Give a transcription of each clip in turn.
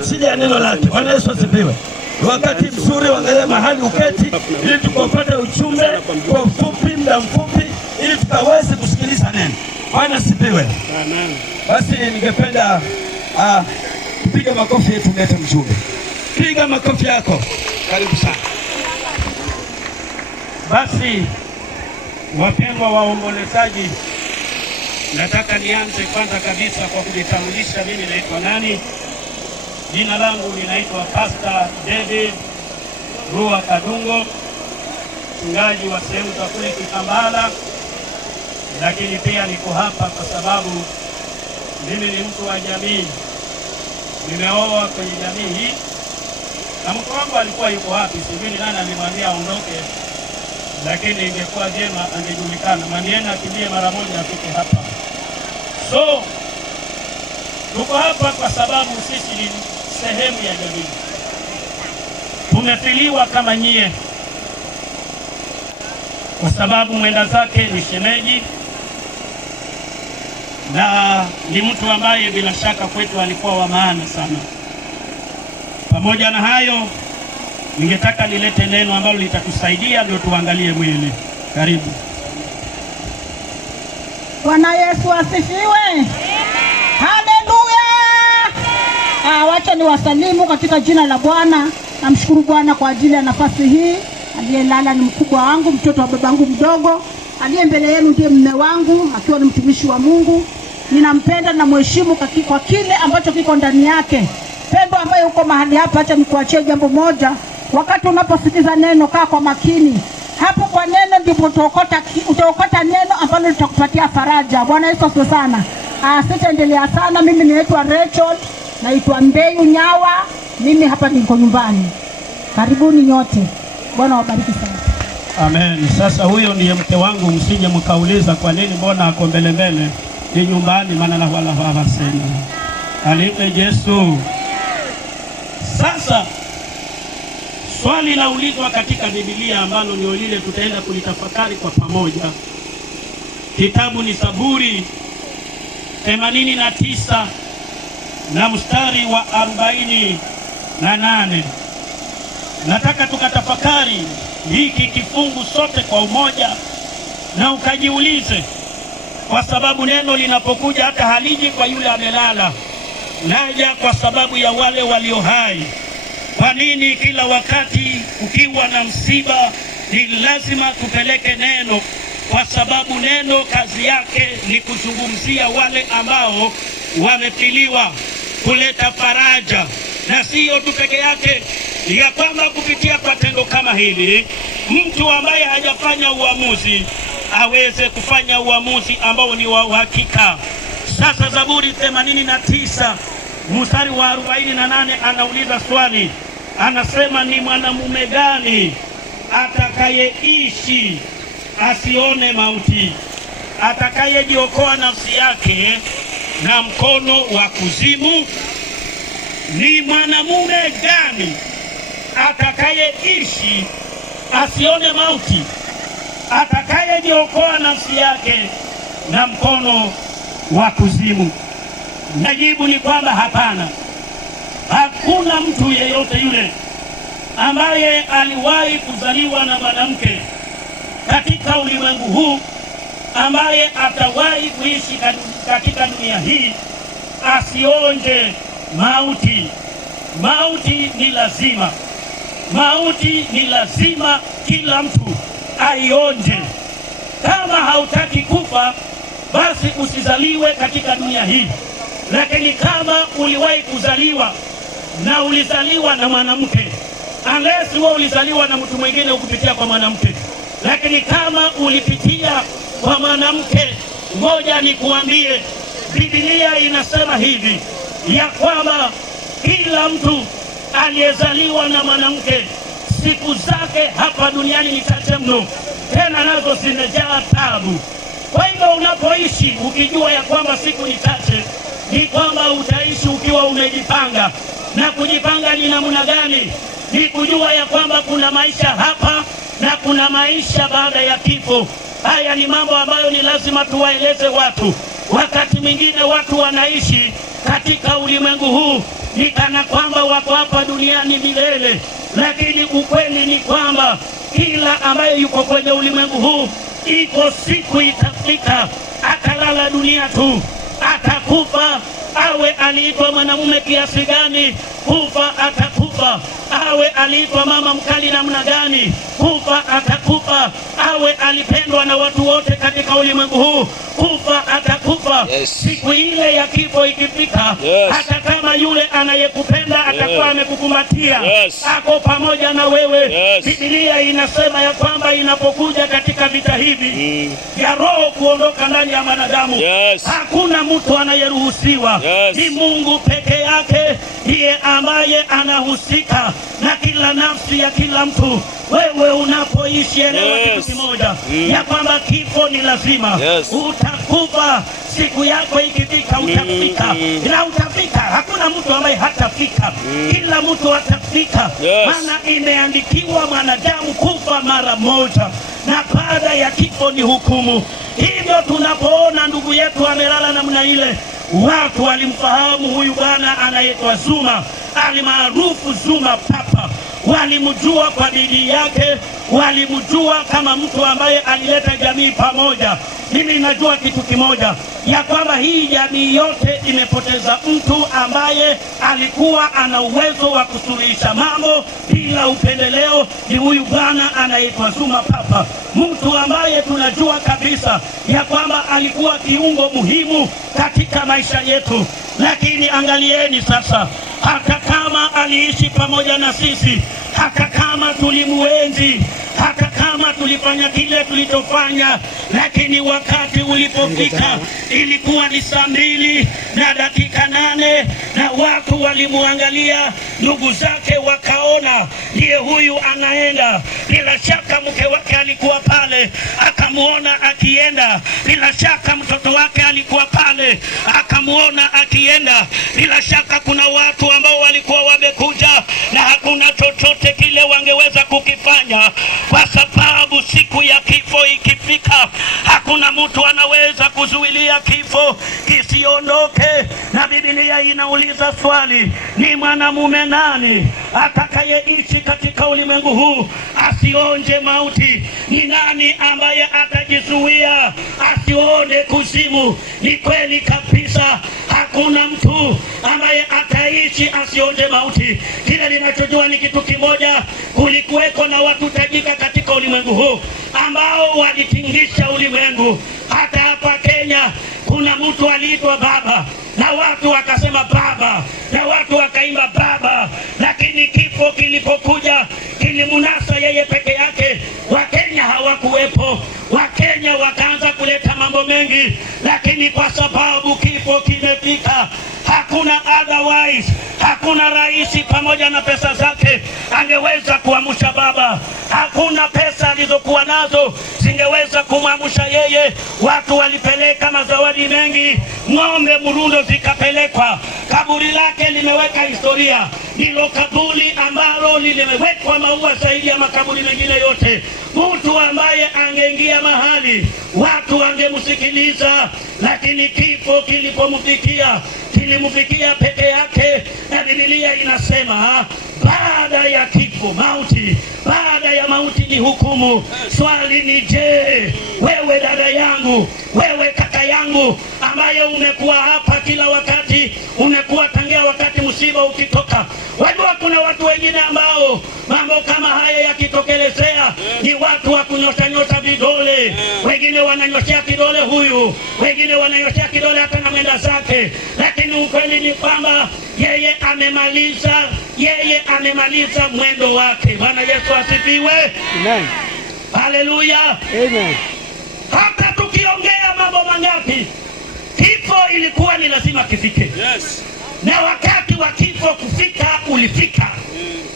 ajili ya neno lake. Bwana Yesu asifiwe. Wakati mzuri wangalia mahali uketi, ili tukapate ujumbe kwa ufupi, muda mfupi, ili tukaweze kusikiliza neno. Bwana asifiwe. Basi ningependa kupiga makofi yetu, lete mjumbe. Piga makofi yako. Karibu sana. Basi wapendwa waombolezaji, nataka nianze kwanza kabisa kwa kujitambulisha. Mimi naitwa nani? Jina langu ninaitwa Pastor David Rua Kadungo, mchungaji wa sehemu za kule Kitambala, lakini pia niko hapa kwa sababu mimi ni mtu wa jamii. Nimeoa kwenye jamii hii, na mke wangu alikuwa yuko wapi sijui ni nani alimwambia aondoke, lakini ingekuwa vyema angejulikana. Mwambieni akimbie mara moja afike hapa. So tuko hapa kwa sababu sisi ni sehemu ya jamii, tumefiliwa kama nyie, kwa sababu mwenda zake ni shemeji na ni mtu ambaye bila shaka kwetu alikuwa wa maana sana. Pamoja na hayo, ningetaka nilete neno ambalo litatusaidia ndio tuangalie mwili. Karibu. Bwana Yesu asifiwe. Haleluya. Wacha niwasalimu katika jina la Bwana. Namshukuru Bwana kwa ajili ya nafasi hii. Aliyelala ni mkubwa wangu, mtoto wa babangu mdogo. Aliye mbele yenu ndiye mume wangu, akiwa ni mtumishi wa Mungu. Ninampenda na mheshimu kwa kile ambacho kiko ndani yake. Pendo ambaye uko mahali hapa, acha nikuachie jambo moja. Wakati unaposikiza neno, kaa kwa makini. Hapo kwa neno ndipo utaokota neno ambalo litakupatia faraja. Bwana Yesu asifiwe sana. Sitaendelea sana. Mimi naitwa Rachel, naitwa Mbeyu Nyawa. Mimi hapa niko nyumbani. Karibuni nyote. Bwana wabariki sana. Amen. Sasa huyo ndiye mke wangu, msije mkauliza kwa nini mbona ako mbele mbele. Ni nyumbani maana na wala hawasema. Alipe Yesu. Sasa swali laulizwa katika Biblia ambalo ndio lile tutaenda kulitafakari kwa pamoja. Kitabu ni Zaburi 89 na mstari wa 48. Nataka tukatafakari hiki kifungu sote kwa umoja na ukajiulize, kwa sababu neno linapokuja hata haliji kwa yule amelala, naja kwa sababu ya wale walio hai. Kwa nini kila wakati ukiwa na msiba ni lazima tupeleke neno? Kwa sababu neno kazi yake ni kuzungumzia wale ambao wamefiliwa, kuleta faraja, na sio tu peke yake ya kwamba kupitia kwa tendo kama hili mtu ambaye hajafanya uamuzi aweze kufanya uamuzi ambao ni wa uhakika. Sasa Zaburi 89 mstari wa 48 anauliza swali, anasema ni mwanamume gani atakayeishi asione mauti, atakayejiokoa nafsi yake na mkono wa kuzimu? Ni mwanamume gani atakayeishi asione mauti, atakayejiokoa nafsi yake na mkono wa kuzimu? Najibu ni kwamba hapana. Hakuna mtu yeyote yule ambaye aliwahi kuzaliwa na mwanamke katika ulimwengu huu ambaye atawahi kuishi katika dunia hii asionje mauti. Mauti ni lazima. Mauti ni lazima kila mtu aionje. Kama hautaki kufa, basi usizaliwe katika dunia hii. Lakini kama uliwahi kuzaliwa na ulizaliwa na mwanamke, unless wewe ulizaliwa na mtu mwingine ukupitia kwa mwanamke, lakini kama ulipitia kwa mwanamke, ngoja nikuambie, Biblia inasema hivi ya kwamba kila mtu aliyezaliwa na mwanamke siku zake hapa duniani ni chache mno, tena nazo zimejaa taabu. Kwa hivyo unapoishi ukijua ya kwamba siku ni chache, ni kwamba utaishi ukiwa umejipanga. Na kujipanga ni namna gani? Ni kujua ya kwamba kuna maisha hapa na kuna maisha baada ya kifo. Haya ni mambo ambayo ni lazima tuwaeleze watu. Wakati mwingine watu wanaishi katika ulimwengu huu ni kana kwamba wako hapa duniani milele, lakini ukweli ni kwamba kila ambaye yuko kwenye ulimwengu huu, iko siku itafika akalala dunia tu, atakufa. Awe aliitwa mwanamume kiasi gani, kufa atakufa. Awe aliitwa mama mkali namna gani, kufa atakufa. Awe alipendwa na watu wote katika ulimwengu huu, kufa atakufa. Siku ile ya kifo ikifika, hata kama yule anayekupenda atakuwa amekukumbatia, ako pamoja na wewe. Biblia inasema ya kwamba inapokuja katika vita hivi ya roho kuondoka ndani ya mwanadamu, hakuna mtu anayeruhusiwa. Ni Mungu peke yake ndiye ambaye anahusika na kila nafsi ya kila mtu. Wewe unapoishi elewa kitu kimoja, ya kwamba kifo ni lazima. Utakufa, siku yako ikifika utafika, na utafika. Hakuna mtu ambaye hatafika, kila mtu atafika. Maana imeandikiwa mwanadamu kufa mara moja, na baada ya kifo ni hukumu. Hivyo tunapoona ndugu yetu amelala namna ile, watu walimfahamu huyu bwana anaitwa Zuma, alimaarufu Zuma Papa. Walimjua kwa bidii yake, walimjua kama mtu ambaye alileta jamii pamoja. Mimi najua kitu kimoja, ya kwamba hii jamii yote imepoteza mtu ambaye alikuwa ana uwezo wa kusuluhisha mambo bila upendeleo. Ni huyu bwana anaitwa Zuma Papa, mtu ambaye tunajua kabisa ya kwamba alikuwa kiungo muhimu katika maisha yetu. Lakini angalieni sasa, hata kama aliishi pamoja na sisi, hata kama tulimuenzi, hata kama tulifanya kile tulichofanya, lakini wakati ulipofika ilikuwa ni 2:08 na watu walimuangalia, ndugu zake wakaona ndiye huyu anaenda. Bila shaka mke wake alikuwa pale akamuona akienda, bila shaka mtoto wake alikuwa pale akamuona akienda. Bila shaka kuna watu ambao walikuwa wamekuja na hakuna chochote kile wangeweza kukifanya, kwa sababu siku ya kifo ikifika, hakuna mtu anaweza kuzuilia kifo kisiondoke. Na Biblia inauliza swali, ni mwanamume nani atakayeishi katika ulimwengu huu asionje mauti? Ni nani ambaye atajizuia asione kuzimu? Ni kweli kabisa, hakuna mtu ambaye ataishi asionje mauti. Kile ninachojua ni kitu kimoja, kulikuweko na watu tajika katika ulimwengu huu ambao walitingisha ulimwengu. Hata hapa Kenya kuna mtu aliitwa Baba, na watu wakasema Baba, na watu wakaimba Baba, lakini kifo kilipokuja kilimunasa yeye peke yake. Wakenya hawakuwepo. Wakenya wakaanza kuleta mambo mengi, lakini kwa sababu kifo kimefika, hakuna otherwise, hakuna rais pamoja na pesa zake angeweza kuamsha Baba. Hakuna pesa alizokuwa nazo zingeweza kumwamsha yeye. Watu walipeleka mazawadi mengi, ng'ombe murundo zikapelekwa. Kaburi lake limeweka historia, ndilo kaburi ambalo limewekwa maua zaidi ya makaburi mengine yote. Mtu ambaye angeingia mahali watu wangemsikiliza, lakini kifo kilipomfikia kilimfikia peke yake. Na Biblia inasema baada ya kifo mauti, baada ya mauti ni hukumu. Swali ni je, wewe dada yangu, wewe kaka yangu, ambaye umekuwa hapa kila wakati, umekuwa tangia wakati msiba ukitoka. Wajua kuna watu wengine ambao mambo kama haya yakitokelezea ni watu wa kunyosha vidole. Wengine wananyoshea kidole huyu, wengine wananyoshea kidole hata na mwenda zake, lakini ukweli ni kwamba yeye amemaliza mwendo wake. Bwana Yesu asifiwe. Amen. Haleluya. Amen. Hata tukiongea mambo mangapi, kifo ilikuwa ni lazima kifike. Yes. Na wakati wa kifo kufika ulifika.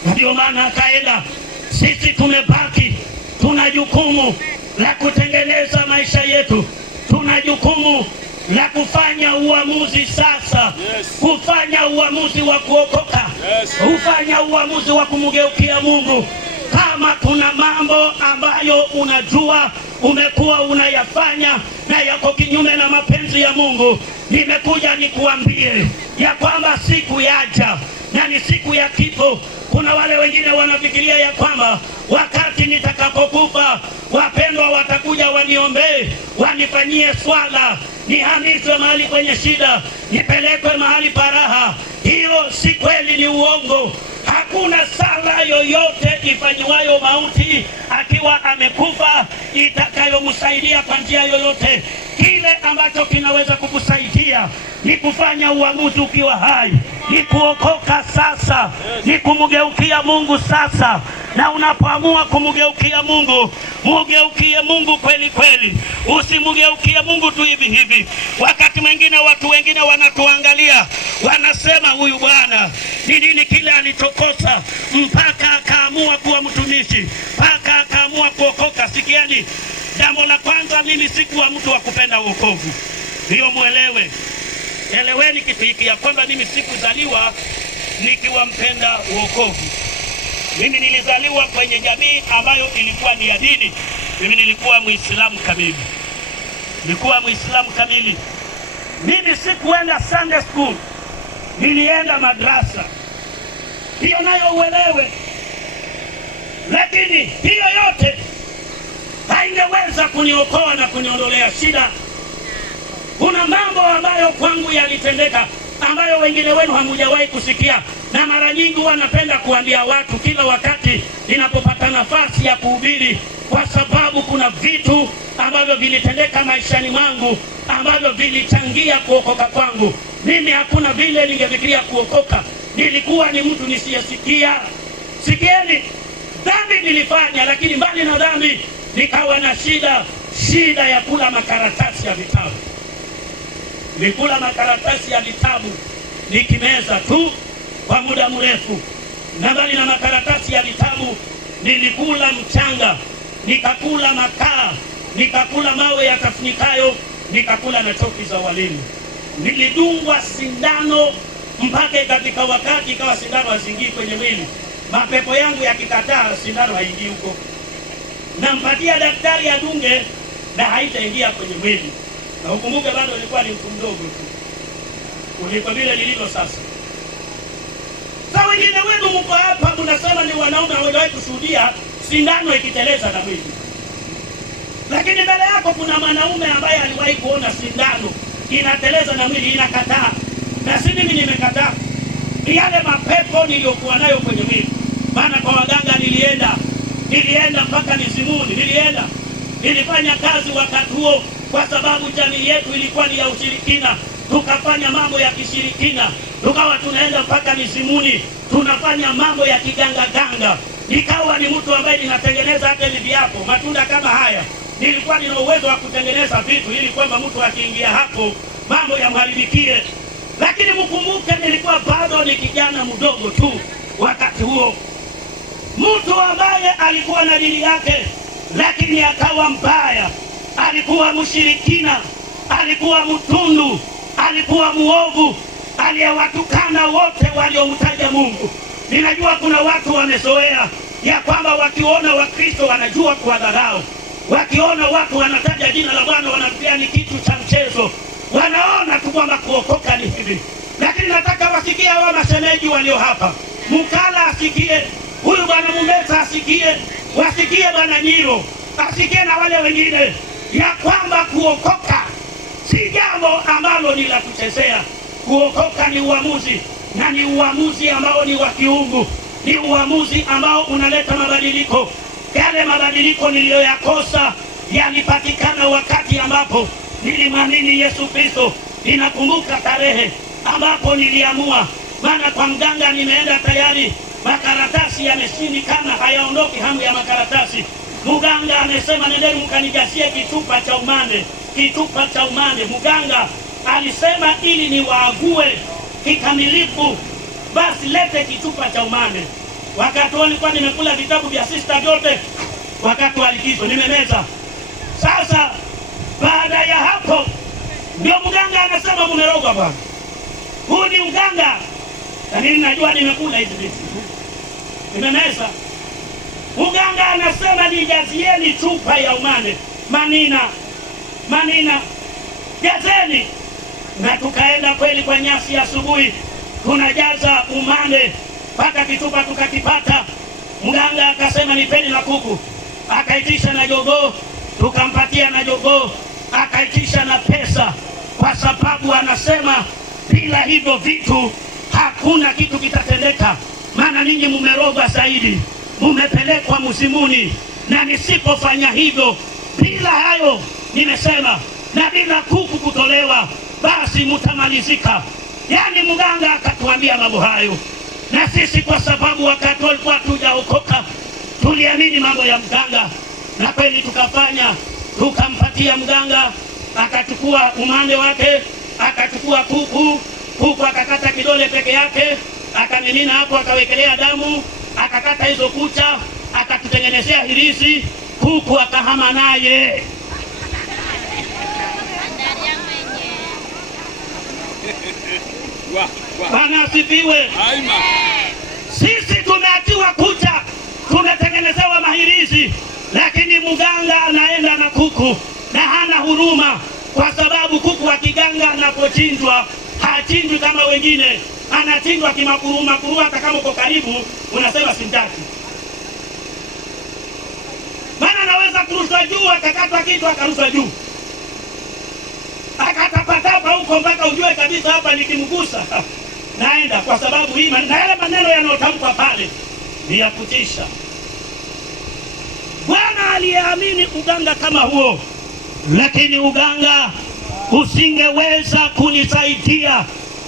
Ndio maana akaenda. Sisi tumebaki, tuna jukumu la kutengeneza maisha yetu, tuna jukumu la kufanya uamuzi sasa. Yes. Kufanya uamuzi wa kuokoka. Yes. Kufanya uamuzi wa kumgeukia Mungu. Kama kuna mambo ambayo unajua umekuwa unayafanya na yako kinyume na mapenzi ya Mungu, nimekuja nikuambie ya kwamba siku yaja na ni siku ya kifo. Kuna wale wengine wanafikiria ya kwamba wakati nitakapokufa wapendwa watakuja waniombee, wanifanyie swala, nihamishwe mahali kwenye shida, nipelekwe mahali paraha. Hiyo si kweli, ni uongo. Hakuna sala yoyote ifanyiwayo mauti akiwa amekufa itakayomsaidia kwa njia yoyote. Kile ambacho kinaweza kukusaidia ni kufanya uamuzi ukiwa hai, ni kuokoka sasa, ni kumgeukia Mungu sasa. Na unapoamua kumgeukia Mungu, mugeukie Mungu kweli kweli, usimgeukie Mungu tu hivi hivi. Wakati mwingine watu wengine wanatuangalia, wanasema huyu bwana ni nini kile alichokosa mpaka akaamua kuwa mtumishi, mpaka akaamua kuokoka. Sikieni, jambo la kwanza, mimi sikuwa mtu wa kupenda wokovu. Hiyo muelewe. Eleweni kitu hiki ya kwamba mimi sikuzaliwa nikiwa mpenda wokovu. Mimi nilizaliwa kwenye jamii ambayo ilikuwa ni ya dini. Mimi nilikuwa Muislamu kamili. Mimi sikuenda Sunday school, nilienda madrasa. Hiyo nayo uelewe. Lakini hiyo yote haingeweza kuniokoa na kuniondolea shida. Kuna mambo ambayo kwangu yalitendeka ambayo wengine wenu hamujawahi kusikia, na mara nyingi wanapenda kuambia watu kila wakati ninapopata nafasi ya kuhubiri, kwa sababu kuna vitu ambavyo vilitendeka maishani mwangu ambavyo vilichangia kuokoka kwangu. Mimi hakuna vile ningefikiria kuokoka. Nilikuwa ni mtu nisiyesikia. Sikieni, dhambi nilifanya, lakini mbali na dhambi nikawa na shida ya kula makaratasi ya vitabu. Nilikula makaratasi ya vitabu nikimeza tu kwa muda mrefu. Na mbali na makaratasi ya vitabu, nilikula mchanga, nikakula makaa, nikakula mawe ya tafunikayo, nikakula na choki za walimu. Nilidungwa sindano mpaka katika wakati ikawa sindano haziingii kwenye mwili. Mapepo yangu yakikataa, sindano haingii huko. Nampatia daktari adunge na haitaingia kwenye mwili. Na ukumbuke bado nilikuwa ni mtu mdogo tu kuliko vile nilivyo sasa. Sasa wengine wenu mko hapa mnasema ni wanaume hawajawahi kushuhudia sindano ikiteleza na mwili. Lakini mbele yako kuna mwanaume ambaye aliwahi kuona sindano inateleza na mwili, inakataa. Na si mimi nimekataa, ni yale mapepo niliyokuwa nayo kwenye mwili. Maana kwa waganga nilienda mpaka Mizimuni, nilifanya kazi wakati huo, kwa sababu jamii yetu ilikuwa ni ya ushirikina. Tukafanya mambo ya kishirikina, tukawa tunaenda mpaka Mizimuni, tunafanya mambo ya kiganga. Nikawa ni mtu ambaye ninatengeneza hata hivi viapo, matunda kama haya. Nilikuwa nina uwezo wa kutengeneza vitu ili kwamba mtu akiingia hapo mambo yamharibikie. Lakini mkumbuke, nilikuwa bado ni kijana mdogo tu wakati huo. Mtu ambaye alikuwa na dini yake lakini akawa mbaya, alikuwa mshirikina, alikuwa mtundu, alikuwa muovu, aliyewatukana wote waliomtaja Mungu. Ninajua kuna watu wamezoea ya kwamba wakiona Wakristo wanajua kuwadharau. Wakiona watu wanataja jina la Bwana wanafikiria ni kitu cha mchezo. Wanaona tu kwamba kuokoka ni hivi. Lakini nataka wasikie hawa mashemeji walio hapa. Mukala asikie, huyu bwana Mumbesa asikie, wasikie bwana Nyiro, asikie na wale wengine, ya kwamba kuokoka si jambo ambalo ni la kuchezea. Kuokoka ni uamuzi, na ni uamuzi ambao ni wa kiungu. Ni uamuzi ambao unaleta mabadiliko. Yale mabadiliko niliyoyakosa yalipatikana wakati ambapo nilimwamini Yesu Kristo. Ninakumbuka tarehe ambapo niliamua, maana kwa mganga nimeenda tayari, makaratasi yameshindikana, hayaondoki hamu ya makaratasi. Mganga amesema nendeni mkanijasie kitupa cha umande. Mganga alisema ili niwaague kikamilifu, basi lete kitupa cha umande. Wakati huo nilikuwa nimekula vitabu vya sister vyote, wakati wa likizo nimemeza. Sasa baada ya hapo ndio mganga anasema mmerogwa bwana. Huu ni mganga. Lakini najua nimekula hizi vitu, nimemeza. Mganga anasema nijazieni chupa ya umande. manina jazeni. Na tukaenda kweli kwa nyasi asubuhi, tunajaza umande mpaka kitupa tukakipata. Mganga akasema nipeni na kuku, akaitisha na jogoo, tukampatia na jogoo, akaitisha na pesa, kwa sababu anasema bila hivyo vitu hakuna kitu kitatendeka, maana ninyi mumerogwa zaidi, mumepelekwa mzimuni, na nisipofanya hivyo, bila hayo nimesema, na bila kuku kutolewa, basi mutamalizika. Yani mganga akatuambia mambo hayo, na sisi kwa sababu wakati walikuwa tujaokoka tuliamini mambo ya mganga, na kweli tukafanya, tukampatia mganga, akachukua umande wake, akachukua kuku akakata kidole peke yake, akamimina hapo, akawekelea damu, akakata hizo kucha, akatutengenezea hirizi, kuku akahama naye. Bwana asifiwe. Sisi tumeatiwa kucha, tumetengenezewa mahirizi, lakini mganga anaenda na kuku na hana huruma, kwa sababu kuku wa kiganga anapochinjwa hachinjwi kama wengine, anachinjwa kimakuruma kuruma. Hata kama uko karibu unasema simtaki, maana anaweza kurushwa juu, akakatwa kichwa akarushwa juu, akatapatapa huko mpaka ujue kabisa hapa nikimgusa naenda, kwa sababu hii na yale maneno yanayotamkwa pale ni ya kutisha. Bwana aliamini uganga kama huo, lakini uganga usingeweza kunisaidia.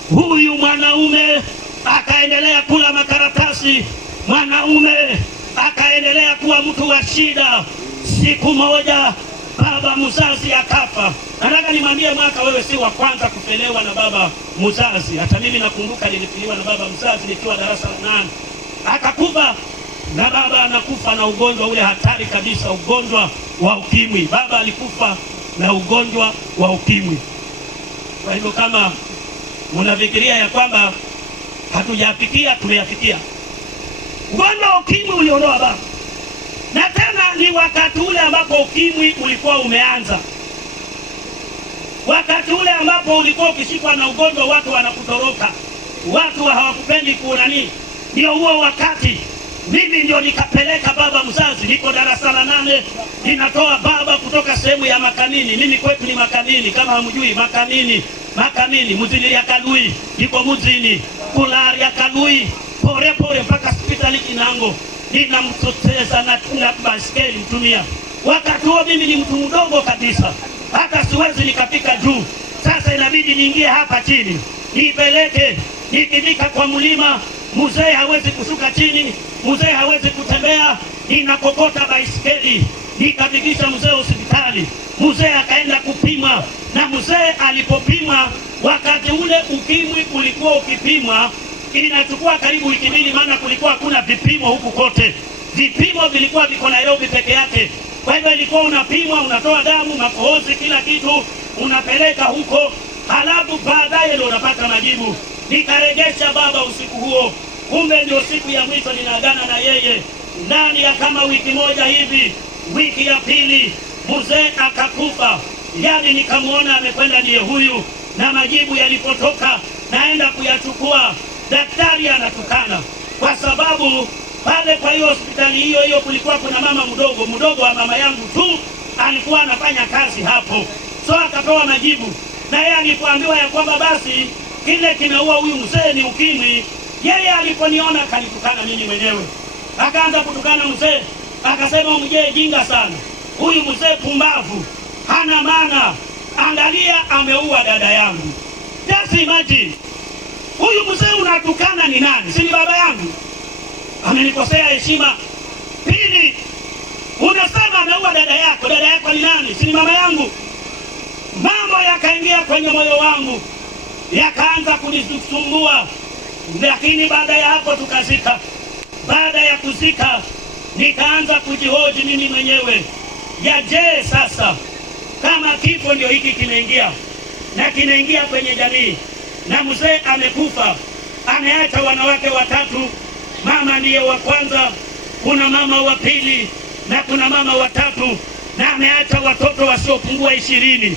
Huyu mwanaume akaendelea kula makaratasi, mwanaume akaendelea kuwa mtu wa shida. Siku moja baba mzazi akafa. Nataka nimwambie mwaka, wewe si wa kwanza kufelewa na baba mzazi. Hata mimi nakumbuka nilifiliwa na baba mzazi nikiwa darasa la 8. Akakufa, na baba anakufa na ugonjwa ule hatari kabisa, ugonjwa wa ukimwi. Baba alikufa na ugonjwa wa ukimwi. Kwa hivyo kama unafikiria ya kwamba hatujafikia, tumeyafikia. Ugonjwa wa ukimwi uliondoa baba, na tena ni wakati ule ambapo ukimwi ulikuwa umeanza. Wakati ule ambapo ulikuwa ukishikwa na ugonjwa watu wanakutoroka, watu hawakupendi kuonani. Ndio huo wakati mimi ndio nikapeleka baba mzazi, niko darasa la 8, ninatoa baba kutoka sehemu ya Makanini. Mimi kwetu ni Makanini, kama hamjui Makanini muzini ya Kalui, niko muzini kulari ya Kalui, pore mpaka hospitali Kinango, ninamtoteza na baskeli mtumia. Wakati huo mimi ni mtu mdogo kabisa, hata siwezi nikafika juu. Sasa inabidi niingie hapa chini, nipeleke, nikifika kwa mlima mzee hawezi kushuka chini, mzee hawezi kutembea, ninakokota baiskeli, nikafikisha mzee hospitali. Mzee akaenda kupima, na mzee alipopima, wakati ule ukimwi ulikuwa ukipima inachukua karibu wiki mbili, maana kulikuwa hakuna vipimo huku kote. Vipimo vilikuwa viko Nairobi peke yake. Kwa hivyo ilikuwa unapimwa, unatoa damu, makohozi, kila kitu unapeleka huko, halafu baadaye ndio unapata majibu. Nikarejesha baba usiku huo. Kumbe ndio siku ya mwisho ninaagana na yeye. Ndani ya kama wiki moja hivi, wiki ya pili, mzee akakufa. Yani nikamwona amekwenda ndiye huyu, na majibu yalipotoka naenda kuyachukua, daktari anatukana, kwa sababu pale kwa hiyo hospitali hiyo kulikuwa kuna mama mdogo wa mama yangu tu alikuwa anafanya kazi hapo. So akapewa majibu, na yeye alipoambiwa ya kwamba basi kile kimeua huyu mzee ni ukimwi, yeye aliponiona akanitukana mimi mwenyewe. Akaanza kutukana mzee, akasema mzee jinga sana, huyu mzee pumbavu, hana maana, angalia ameua dada yangu. Just imagine, huyu mzee unatukana ni nani? Si ni baba yangu? Amenikosea heshima. Pili, unasema ameua dada yako. Dada yako ni nani? Si ni mama yangu? Mambo yakaingia kwenye moyo wangu, yakaanza kunisumbua. Lakini baada ya hapo tukazika. Baada ya kuzika, nikaanza kujihoji mimi mwenyewe, je, sasa kama kifo ndio hiki kimeingia na kinaingia kwenye jamii, na mzee amekufa, ameacha wanawake 3, mama ndiye wa kwanza, kuna mama wa pili na kuna mama wa 3. na ameacha watoto wasiopungua 20.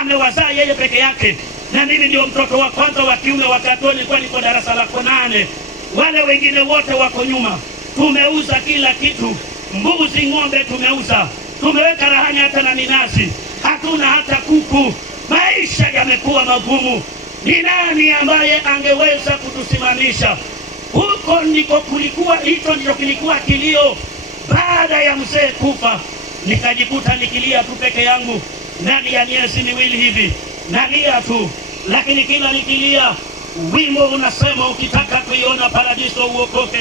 Amewazaa yeye peke yake, na mimi ndio mtoto wa kwanza wa kiume. Wakati nilikuwa niko darasa la 8, wale wengine wote wako nyuma. Tumeuza kila kitu, mbuzi, ng'ombe tumeuza, tumeweka rahani hata na minazi, hatuna hata kuku. Maisha yamekuwa magumu. Ni nani ambaye angeweza kutusimamisha? Huko ndiko kulikuwa, hicho ndicho kilikuwa kilio. Baada ya mzee kufa, nikajikuta nikilia tu peke yangu ndani ya miezi miwili hivi, nalia tu. Lakini kila nikilia, wimbo unasema ukitaka kuiona paradiso uokoke.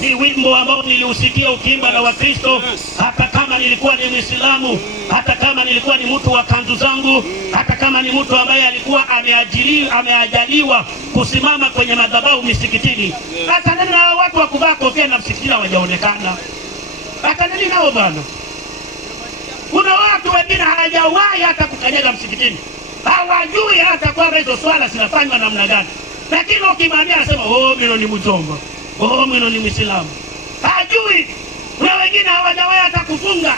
Ni wimbo ambao niliusikia ukiimba na Wakristo, hata kama nilikuwa ni Muislamu, hata kama nilikuwa ni mtu wa kanzu zangu, hata kama ni mtu ambaye alikuwa ameajaliwa kusimama kwenye madhabahu misikitini. Hata nini na watu wa kuvaa kofia na msikitini hawajaonekana. Hata nini nao bwana? Kuna watu wengine hawajawahi hata kukanyaga msikitini, hawajui hata kwamba hizo swala zinafanywa namna gani. Lakini ukimwambia anasema mimi ni mjomba, mimi ni Muislamu. Hajui. Kuna wengine hawajawahi hata kufunga.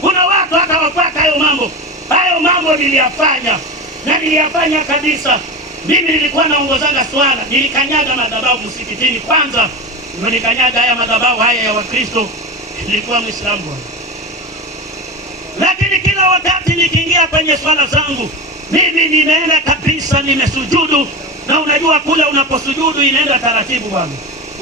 Kuna watu hata wapata hayo mambo niliyafanya, na niliyafanya kabisa. Mimi nilikuwa naongozanga swala, nilikanyaga madhabahu msikitini kwanza, ndio nikanyaga haya madhabahu haya ya Wakristo. Nilikuwa Muislamu bwana. Lakini kila wakati nikiingia kwenye swala zangu, mimi nimeenda kabisa, nimesujudu. Na unajua kule unaposujudu inaenda taratibu bwana.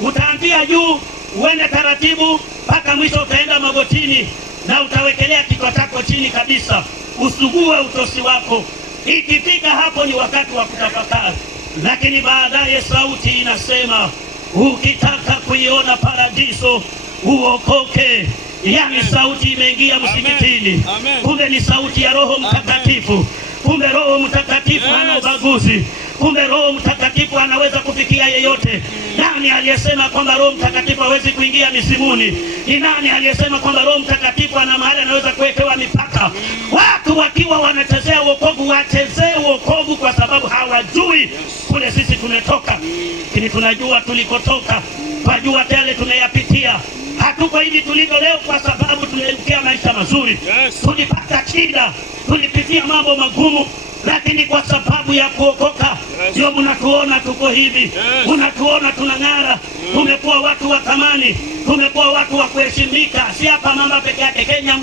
Utaanzia juu, uende taratibu mpaka mwisho, utaenda magotini na utawekelea kichwa chako chini kabisa, usugue utosi wako. Ikifika hapo ni wakati wa kutafakari. Lakini baadaye sauti inasema, ukitaka kuiona paradiso uokoke. Yani sauti imeingia msikitini. Kumbe ni sauti ya Roho Mtakatifu. Kumbe Roho Mtakatifu hana ubaguzi. Kumbe Roho Mtakatifu anaweza kufikia yeyote. Nani aliyesema kwamba Roho Mtakatifu hawezi kuingia misimuni? Ni nani aliyesema kwamba Roho Mtakatifu ana mahali anaweza kuwekewa mipaka? Watu wakiwa wanachezea wokovu, wachezee wokovu kwa sababu hawajui kule sisi tumetoka. Lakini tunajua tulikotoka, tunajua yale tunayapitia. Hatuko hivi tulivyo leo kwa sababu tumeelekea maisha mazuri. Tulipata shida, tulipitia mambo magumu, lakini kwa sababu ya kuokoka ndio mnatuona tuko hivi. Mnatuona tunang'ara. Tumekuwa watu wa thamani, tumekuwa watu wa kuheshimika. Si hapa mama peke yake, Kenya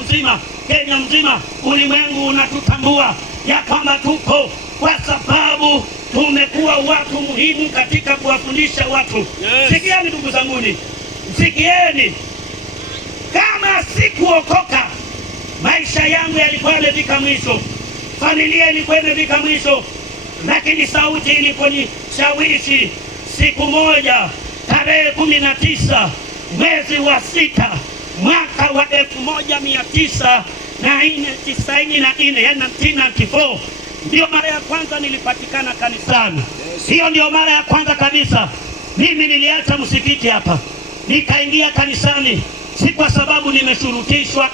mzima, ulimwengu unatutambua ya kwamba tuko, kwa sababu tumekuwa watu muhimu katika kuwafundisha watu. Sikieni ndugu zanguni, sikieni. Kama sikuokoka, maisha yangu yalikuwa yamefika mwisho, familia ilikuwa imefika mwisho. Lakini sauti iliponishawishi, siku moja tarehe 19 mwezi wa 6 mwaka wa 1994, yani 1994, ndio mara ya kwanza nilipatikana kanisani. Hiyo ndio mara ya kwanza kabisa mimi niliacha msikiti hapa nikaingia kanisani. Si kwa sababu nimeshurutishwa,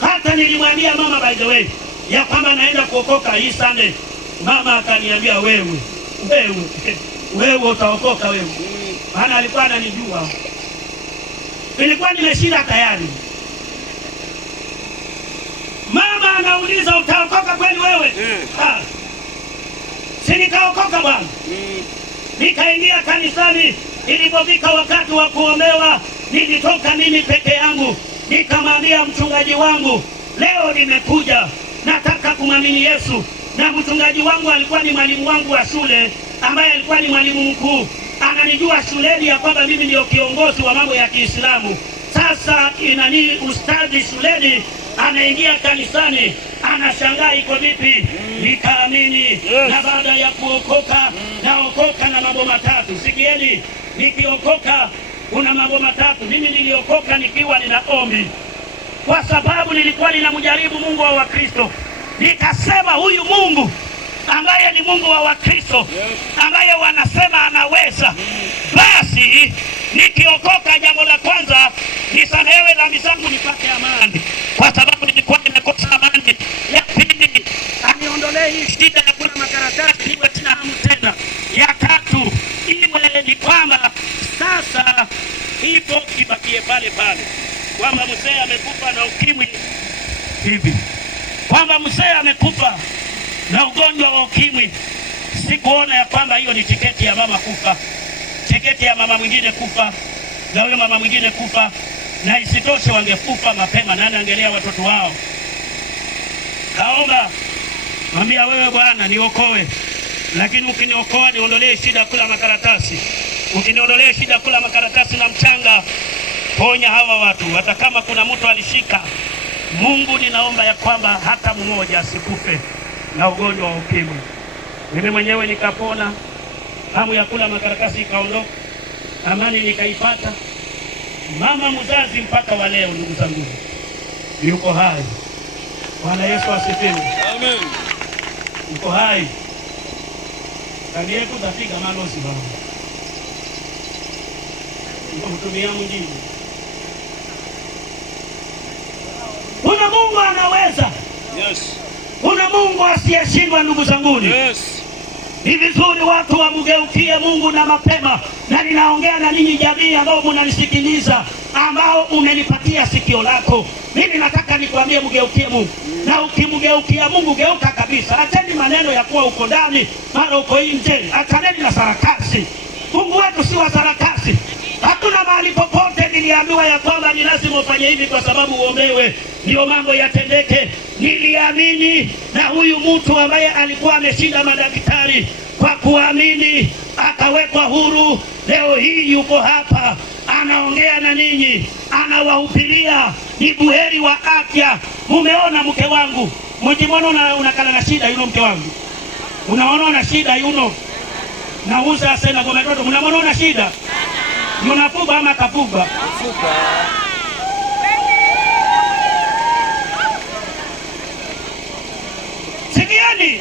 hata nilimwambia mama, by the way, ya kwamba naenda kuokoka hii Sunday. Mama akaniambia, wewe utaokoka wewe. Maana alikuwa ananijua, nilikuwa nimeshinda tayari. Mama anauliza, utaokoka kweli wewe? Si nikaokoka bwana. Nikaingia kanisani. Ilipofika wakati wa kuombewa, nilitoka mimi peke yangu. Nikamwambia mchungaji wangu, leo nimekuja, nataka kumwamini Yesu. Na mchungaji wangu alikuwa ni mwalimu wangu wa shule, ambaye alikuwa ni mwalimu mkuu. Ananijua shuleni ya kwamba mimi ndio kiongozi wa mambo ya Kiislamu. Sasa ustadhi shuleni anaingia kanisani, anashangaa iko vipi. Nikaamini. Na baada ya kuokoka, naokoka na mambo matatu. Sikieni, nikiokoka kuna mambo matatu. Mimi niliokoka nikiwa nina ombi, kwa sababu nilikuwa ninamjaribu Mungu wa Wakristo. Nikasema huyu Mungu ambaye ni Mungu wa Wakristo, ambaye wanasema anaweza, basi nikiokoka, jambo la kwanza nisamehewe dhambi zangu, nipate amani, kwa sababu nilikuwa nimekosa amani. Ya pili, aniondolee hii shida ya kuna makaratasi, niwe sina hamu tena. Ya tatu, iwe ni kwamba sasa ipo kibakie pale, kwamba mzee amekufa na ukimwi, hivi kwamba mzee amekufa na ugonjwa wa ukimwi. Sikuona ya kwamba hiyo ni tiketi ya mama kufa, tiketi ya mama mwingine kufa na huyo mama mwingine kufa, na isitoshe wangekufa mapema, nani angelea watoto wao? Kaomba, mwambia wewe Bwana niokoe, lakini ukiniokoa niondolee shida kula makaratasi, ukiniondolea shida kula makaratasi na mchanga, ponya hawa watu. Hata kama kuna mtu alishika, Mungu ninaomba ya kwamba hata mmoja asikufe na ugonjwa wa ukimwi. Mimi mwenyewe nikapona, hamu ya kula makaratasi ikaondoka, amani nikaipata. Mama mzazi mpaka wa leo, ndugu zangu, yuko hai. Bwana Yesu asifiwe. Amen. Yuko hai. Kani yetu tapiga malosi baba. Mtumia mwingine. Kuna Mungu anaweza. Yes. Kuna Mungu asiyeshindwa, ndugu zangu. Yes. Ni vizuri watu wamgeukie Mungu na mapema, na ninaongea na ninyi jamii ambao mnanisikiliza, ambao umenipatia sikio lako. Mimi nataka nikwambie mgeukie Mungu. Na ukimgeukia Mungu, geuka kabisa. Acheni maneno ya kuwa uko ndani mara uko nje. Achaneni na sarakasi. Mungu wetu si wa sarakasi. Hakuna mahali popote niliambiwa ya kwamba ni lazima ufanye hivi kwa sababu uombewe ndio mambo yatendeke. Niliamini, na huyu mtu ambaye alikuwa ameshinda madaktari kwa kuamini akawekwa huru, leo hii yuko hapa anaongea na ninyi, anawahubiria ni buheri wa afya. Mumeona mke wangu, mjimwona unakala na shida yuno, mke wangu unaona una shida yuno, nauza sena kwa mtoto, mnaona una shida yunafuba ama kafuba? Sikieni,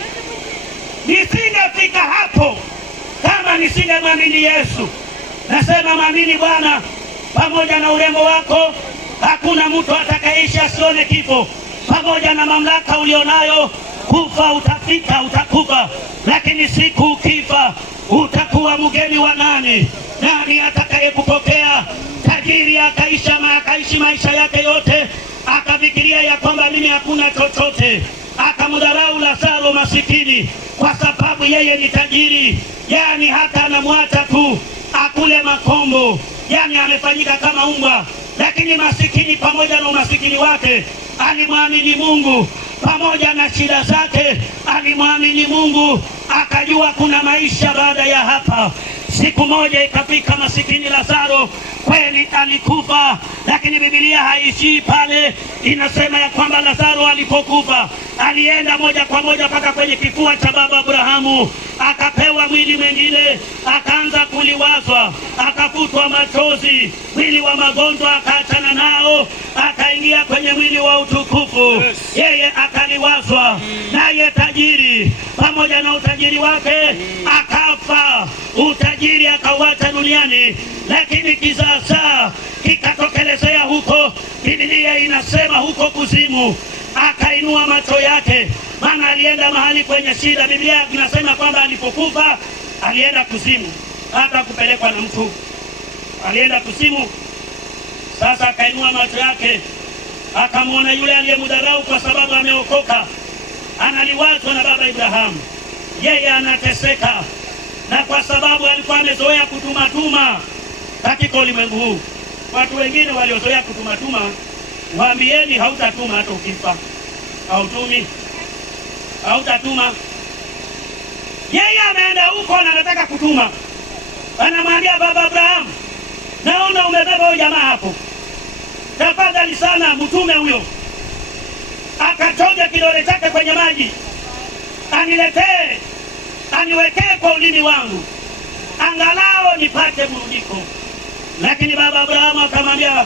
nisingefika hapo kama nisingemwamini Yesu. Nasema mwamini Bwana. Pamoja na urembo wako hakuna mtu atakayeishi asione kifo. Pamoja na mamlaka ulionayo, kufa utafika, utakufa, lakini siku ukifa utakuwa mgeni wa nani? Nani atakayekupokea? Tajiri akaishi maisha yake yote akafikiria ya kwamba mimi hakuna chochote, akamdharau Lazaro masikini kwa sababu yeye ni tajiri. Yani hata anamwacha tu akule makombo, yani amefanyika kama umbwa. Lakini masikini pamoja na umasikini wake alimwamini Mungu, pamoja na shida zake alimwamini Mungu, akajua kuna maisha baada ya hapa. Siku moja ikafika, masikini Lazaro kweli alikufa, lakini Biblia haishii pale. Inasema ya kwamba Lazaro alipokufa alienda moja kwa moja mpaka kwenye kifua cha baba Abrahamu, akapewa mwili mwingine, akaanza kuliwazwa, akafutwa machozi, mwili wa magonjwa akaachana nao, akaingia kwenye mwili wa utukufu. Yeye akaliwazwa, naye tajiri pamoja na utajiri wake akafa, utajiri akauacha duniani. Lakini kizaazaa kikatokelezea huko. Biblia inasema huko kuzimu akainua macho yake, maana alienda mahali kwenye shida. Biblia inasema kwamba alipokufa alienda kuzimu, hata kupelekwa na mtu, alienda kuzimu. Sasa akainua macho yake, akamwona yule aliyemdharau kwa sababu ameokoka, analiwazwa na baba Ibrahamu. Yeye anateseka, na kwa sababu alikuwa amezoea kutumatuma katika ulimwengu huu. Watu wengine waliozoea kutumatuma, waambieni hautatuma hata ukifa. Hautumi, hautatuma. Yeye ameenda huko na anataka kutuma. Anamwambia baba Abrahamu, naona umebeba huyo jamaa hapo, tafadhali sana mtume huyo akachoja kidole chake kwenye maji, aniletee, aniwekee kwa ulimi wangu, angalao nipate burudiko. Lakini baba Abrahamu akamwambia,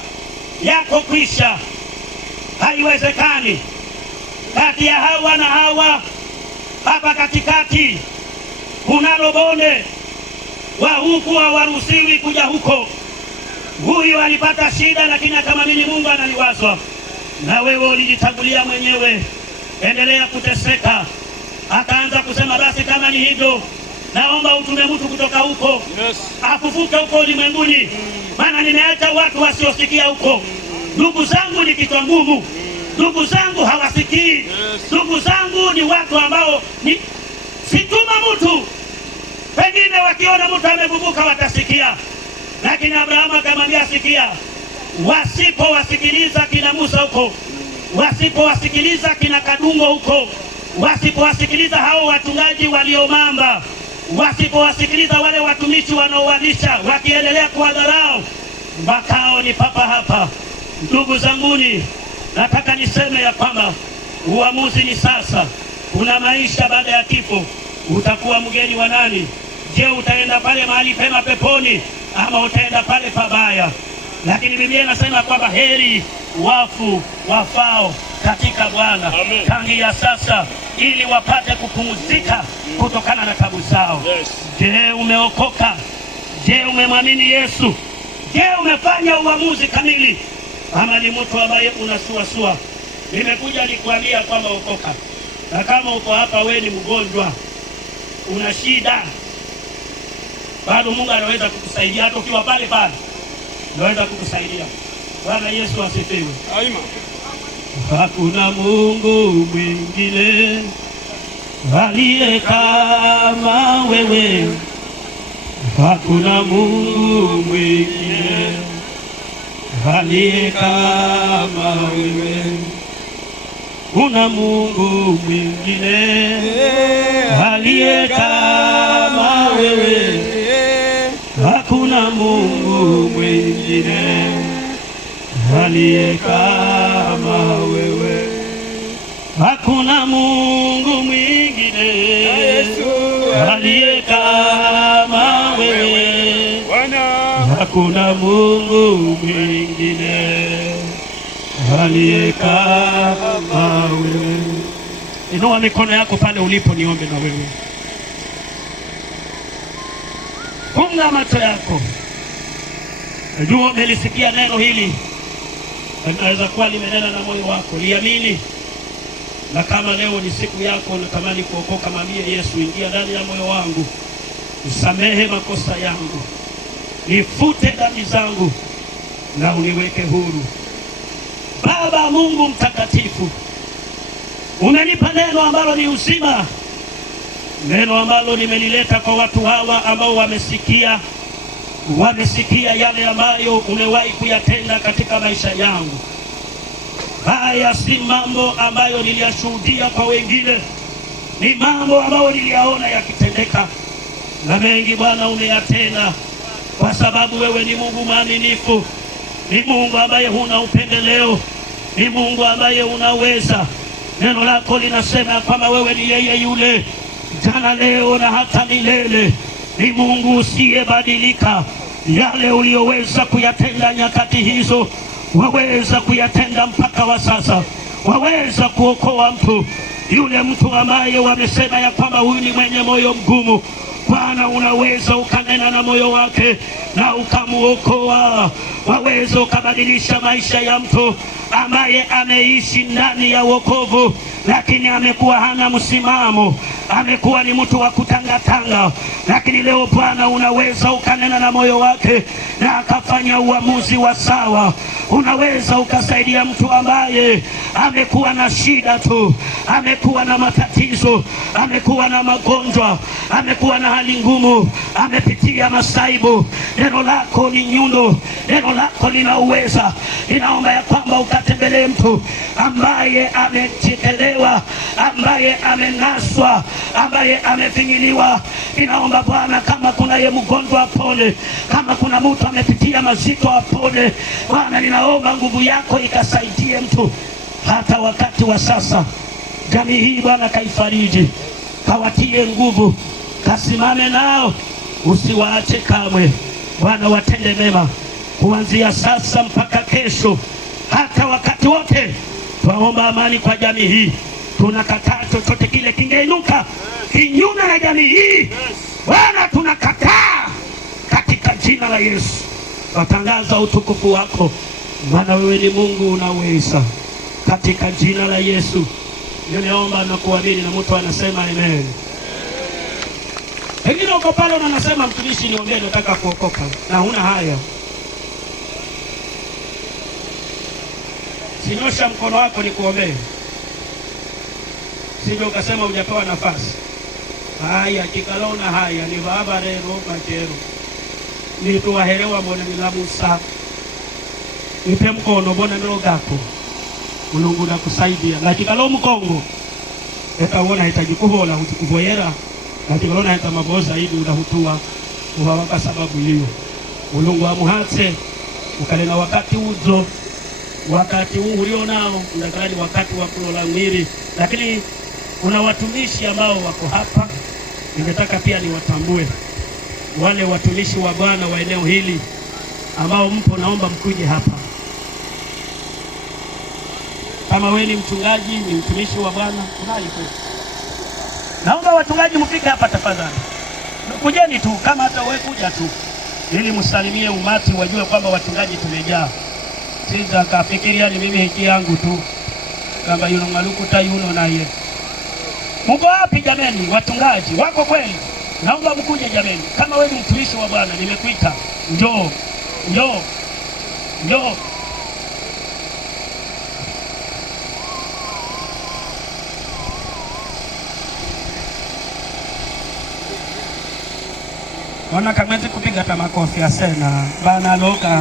yako kwisha, haiwezekani. Kati ya Hawa na Hawa hapa katikati kunalo bonde, wa huku hawaruhusiwi kuja huko. Huyu alipata shida, lakini akamwamini Mungu analiwazwa. Na wewe ulijitangulia mwenyewe, endelea kuteseka. Akaanza kusema, basi kama ni hivyo, naomba utume mtu kutoka huko, afufuke huko ulimwenguni, maana nimeacha watu wasiosikia huko. Ndugu zangu, ni kichwa ngumu. Ndugu zangu hawasikii. Ndugu zangu ni watu ambao ni situma mtu, pengine wakiona mtu amevuvuka watasikia, lakini Abrahamu akamwambia sikia. Wasipowasikiliza kina Musa huko, wasipowasikiliza kina Kadungo huko, wasipowasikiliza hao wachungaji waliomamba, wasipowasikiliza wale watumishi wanaowalisha, wakiendelea kuwadharau, makao ni papa hapa. Ndugu zanguni, nataka niseme ya kwamba uamuzi ni sasa. Kuna maisha baada ya kifo. Utakuwa mgeni wa nani? Je, utaenda pale mahali pema peponi ama utaenda pale pabaya? Lakini Biblia inasema kwamba heri wafu wafao katika Bwana tangia sasa, ili wapate kupumzika kutokana na tabu zao. Je, umeokoka? Je, umemwamini Yesu? Je, umefanya uamuzi kamili ama ni mtu ambaye unasuasua? Nimekuja nikuambia kwamba okoka. Na kama uko hapa wewe ni mgonjwa, una shida, bado Mungu anaweza kukusaidia. Hata ukiwa pale pale anaweza kukusaidia. Bwana Yesu asifiwe. Amen. Hakuna Mungu mwingine aliye kama wewe. Hakuna Mungu mwingine aliye kama wewe. Kuna Mungu mwingine aliye kama wewe. Hakuna Mungu mwingine aliye kama wewe. Hakuna Mungu mwingine aliye kama wewe. Hakuna Mungu mwingine aliye kama wewe. Inua mikono yako pale ulipo, niombe na wewe. Funga macho yako. Najua umelisikia neno hili, linaweza kuwa limenena na moyo wako. Liamini. Na kama leo ni siku yako, unatamani kuokoka, mwambie Yesu, ingia ndani ya moyo wangu, usamehe makosa yangu, nifute dhambi zangu na uniweke huru. Baba Mungu mtakatifu, umenipa neno ambalo ni uzima, neno ambalo nimelileta kwa watu hawa ambao wamesikia yale ambayo umewahi kuyatenda katika maisha yangu. Haya si mambo ambayo niliyashuhudia kwa wengine, ni mambo ambayo niliyaona yakitendeka, na mengi Bwana umeyatenda, kwa sababu wewe ni Mungu mwaminifu, ni Mungu ambaye huna upendeleo, ni Mungu ambaye unaweza. Neno lako linasema kwamba wewe ni yeye yule jana, leo na hata milele. Ni Mungu usiyebadilika. Yale uliyoweza kuyatenda nyakati hizo, waweza kuyatenda mpaka wa sasa. Waweza kuokoa mtu yule, mtu ambaye wamesema ya kwamba huyu ni mwenye moyo mgumu. Bwana, unaweza ukanena na moyo wake na ukamuokoa. Waweza ukabadilisha maisha ya mtu ambaye ameishi ndani ya wokovu, lakini amekuwa hana msimamo, amekuwa ni mtu wa kutangatanga. Lakini leo Bwana, unaweza ukanena na moyo wake na akafanya uamuzi wa sawa. Unaweza ukasaidia mtu ambaye amekuwa na shida tu, amekuwa na matatizo, amekuwa na magonjwa, amekuwa na hali ngumu, amepitia masaibu. Neno lako ni nyundo, neno lako lina uweza. Inaomba ya kwamba ukatembelee mtu ambaye amechekelewa, ambaye amenaswa, ambaye amefinyiliwa. Inaomba Bwana, kama kuna ye mgonjwa apone, kama kuna mtu amepitia mazito apone. Bwana, ninaomba nguvu yako ikasaidie mtu hata wakati wa sasa. Jamii hii Bwana kaifariji, kawatie nguvu, kasimame nao, usiwaache kamwe. Bwana, watende mema kuanzia sasa mpaka kesho, hata wakati wote. Twaomba amani kwa jamii hii. Tunakataa chochote kile kingeinuka kinyume na jamii hii. Bwana, tunakataa katika jina la Yesu. Watangaza utukufu wako, maana wewe ni Mungu unaweza. Katika jina la Yesu nimeomba na kuamini, na mtu anasema amen. Pengine uko pale na unasema, mtumishi, niongee, nataka kuokoka na huna haya. sinyosha mkono wako nikuombee, sije ukasema hujapewa nafasi. Haya kikalona haya ni baba rero machero nituwaherewa mbona nilamusa nipe mkono mbona nilo gako Mulungu nakusaidia na kikalo mkongo etawona hitaji kuhola hutikuvoyera na kikalona hita mabo zaidi udahutua uhawaka sababu hiyo Mulungu amuhatse ukalena wakati uzo wakati huu ulio nao unakali wakati wa kulola mwili, lakini kuna watumishi ambao wako hapa. Ningetaka pia niwatambue wale watumishi wa Bwana wa eneo hili ambao mpo, naomba mkuje hapa. Kama wewe ni mchungaji, ni mtumishi wa Bwana, naomba wachungaji mfike hapa tafadhali. Kujeni tu, kama hata wewe kuja tu, ili msalimie umati wajue kwamba wachungaji tumejaa. Sija kafikiria ni mimi hiki yangu tu kama yuno malukuta yuno naye. Mungu wapi jameni? Wachungaji wako kweli? Naomba mkuje jameni. Kama wewe ni mtumishi wa Bwana, nimekuita, njoo njoo njoo. Wana kamezi kupiga hata makofi ya sena bana loka.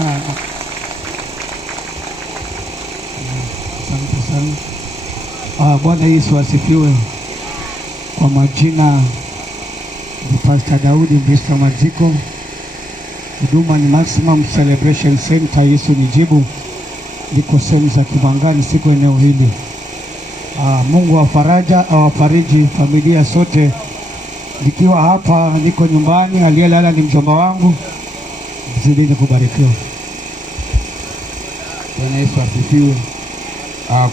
Asante sana. Bwana Yesu asifiwe. Kwa majina ni Pastor Daudi Mbisa Maziko. Huduma ni Maximum Celebration Center. Yesu nijibu. Niko sehemu za Kibangani, siko eneo hili. Mungu wa faraja awafariji familia sote. Nikiwa hapa niko nyumbani, aliyelala ni mjomba wangu. Mzidini kubarikiwa. Bwana Yesu asifiwe.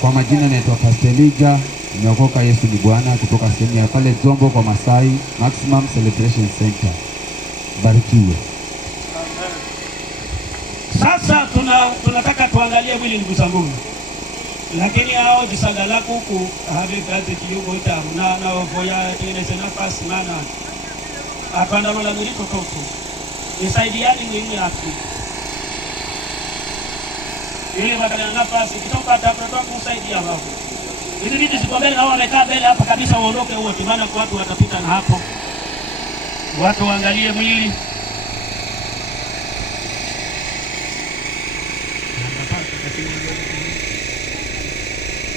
Kwa majina naitwa Pastor Elijah, nimeokoka. Yesu ni Bwana, kutoka sehemu ya pale Zombo kwa Masai Maximum Celebration Center. Barikiwe. Sasa tunataka tuangalie mwili ndugu zangu. Lakini hao jisagala kuku havi kazi kidogo itabu na voya tenese nafasi mana apanda mala mwili totoko nisaidiani mwili afi ili wakana nafasi kitoka atakwenda kusaidia wao. Hizi vitu zikombele na wamekaa mbele hapa kabisa, waondoke wote, maana kwa watu watapita na hapo. Watu waangalie mwili.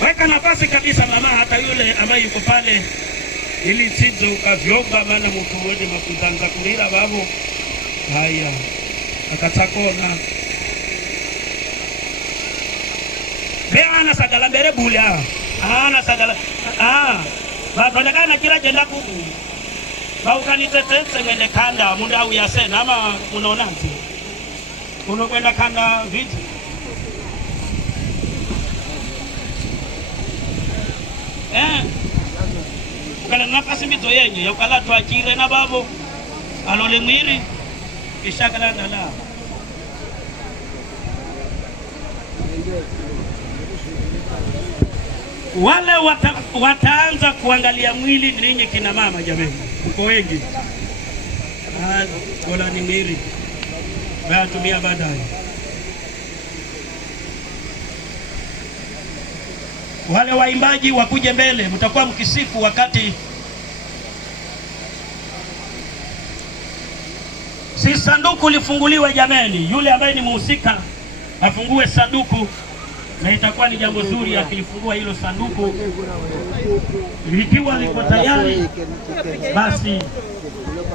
Weka nafasi kabisa mama, hata yule ambaye yuko pale, ili sizo ukavyomba, maana mtu wende makutanza kulira babo. Haya akatakona beana sagala mbere bula ana sagala batonekana kila jenda kuku baukanitetetse ngende kanda mundu au yasena ama unaonaje unakwenda kanda vitu ukala nafasi mito yenye ukala twachire na babo alole mwiri kisha kala ndala wale wataanza kuangalia mwili ninyi kina mama jameni, uko wengi wala ni mwili batumia baadaye. Wale waimbaji wakuje mbele, mtakuwa mkisifu wakati si sanduku lifunguliwe jameni. Yule ambaye ni muhusika afungue sanduku, na itakuwa ni jambo zuri akilifungua hilo sanduku. Likiwa liko tayari, basi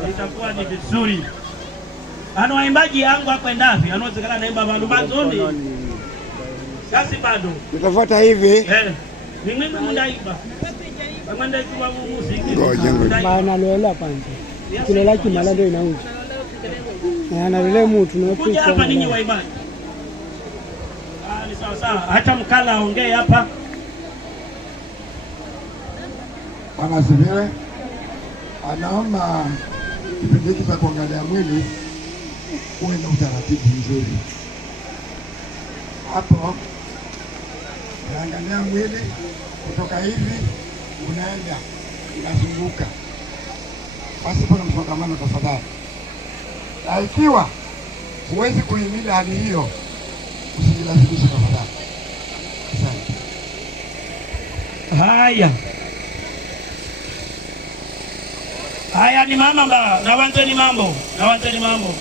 itakuwa ni vizuri. Ano waimbaji yangu hapo endavi, anawezekana naimba bandu bazoni. Kasi bado nitafuata hivi ni mimi mndaiba amanda kwa muziki bana lola panje kulela kimala ndio inauja na analele mtu na kuja hapa ninyi waimbaji. Ni sawa sawa, hata mkala aongee hapa. Bwana asifiwe. Anaomba kipindi hiki cha kuangalia mwili uwe na utaratibu mzuri. Hapo unaangalia mwili kutoka hivi unaenda unazunguka, pasipo na msongamano tafadhali. Na ikiwa huwezi kuhimili hali hiyo, usijilazimishe tafadhali. Asante. Haya haya, ni mama ba, nawanzeni mambo.